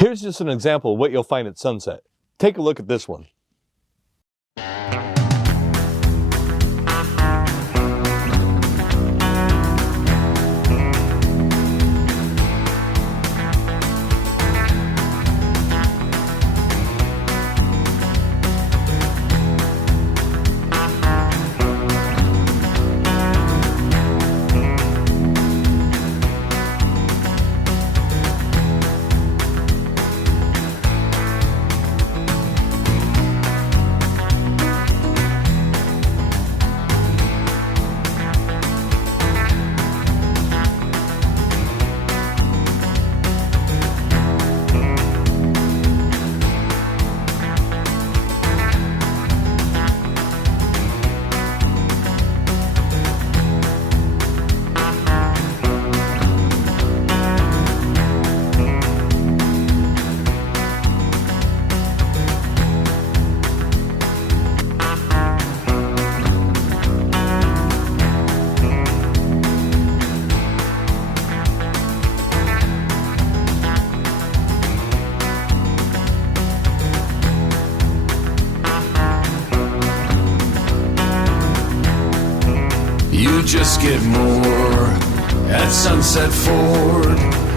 Here's just an example of what you'll find at sunset. Take a look at this one. You just get more at Sunset Ford.